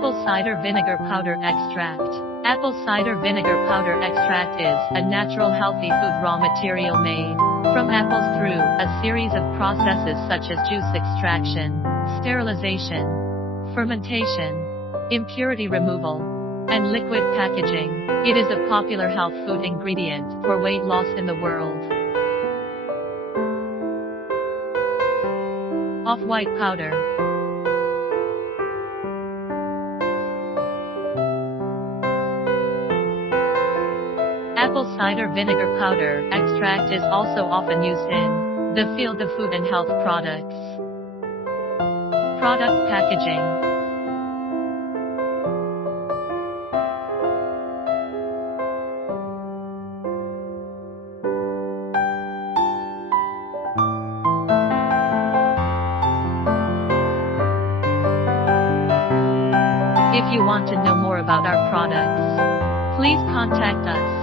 Apple cider vinegar powder extract. Apple cider vinegar powder extract is a natural healthy food raw material made from apples through a series of processes such as juice extraction, sterilization, fermentation, impurity removal, and liquid packaging. It is a popular health food ingredient for weight loss in the world. Off-white powder. Apple cider vinegar powder extract is also often used in the field of food and health products. Product packaging. If you want to know more about our products, please contact us.